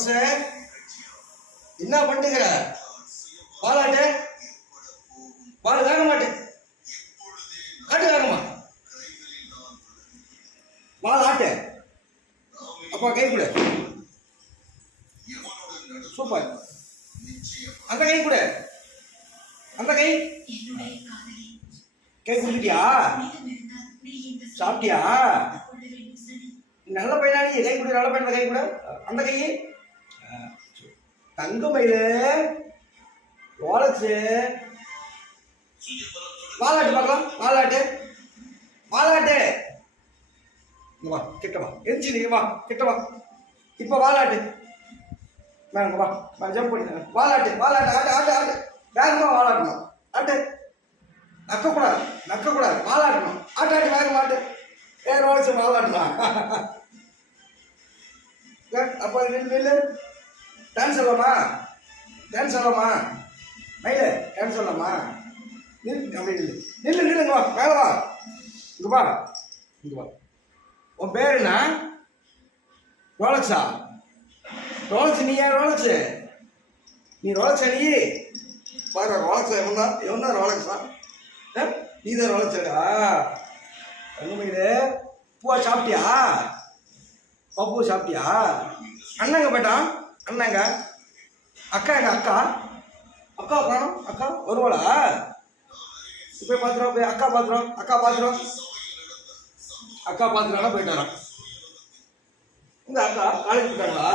Rolex என்ன பண்ணுகிற பாலாட்டு பால் வேக மாட்டேன் ஆட்டு வேகமா பால் ஆட்டு அப்பா கை கொடு சூப்பர் அந்த கை கொடு அந்த கை கை கொடுத்துட்டியா சாப்பிட்டியா நல்ல பையனா நீ கை கொடு நல்ல பையன் கை கொடு அந்த கை தங்க மயில ரோலக்ஸ் வாலாட்டு பார்க்கலாம் வாலாட்டு வாலாட்டு இங்க வா கிட்ட வா எரிச்சு நீ வா கிட்ட வா இப்போ வாலாட்டு மேங்க வா நான் ஜம்ப் பண்ணி வாலாட்டு வாலாட்டு ஆட்டு ஆட்டு ஆட்டு வேகமா வாலாட்டணும் ஆட்டு நக்கக்கூடாது வாலாட்டணும் ஆட்டு ஆட்டு வேகமா ஆட்டு ரோலக்ஸ் வாலாட்டலாம் அப்போ நில்லு டான்ஸ் சொல்லலாமா மயில டான்ஸ் சொல்லலாமா நில் அப்படி நில்லுங்க வா மேலே வா இங்கே வா உன் பேர் என்ன ரோலக்ஸா ரோலக்ஸ் நீ ஏன் ரோலக்ஸு நீ ரோலக்ஸா நீ பாரு ரோலக்ஸா எவனா ரோலக்ஸா நீ தான் ரோலக்ஸா தங்க மயில பூவா சாப்பிட்டியா பப்பு சாப்பிட்டியா அண்ணங்க போயிட்டான் அண்ணங்க அக்கா எங்க அக்கா காணும் அக்கா வருவாளா இப்போ பார்த்துருவோம் போய் அக்கா பார்த்துருவோம் போயிட்டாரான் உங்க அக்கா காலேஜ் போயிட்டாங்களா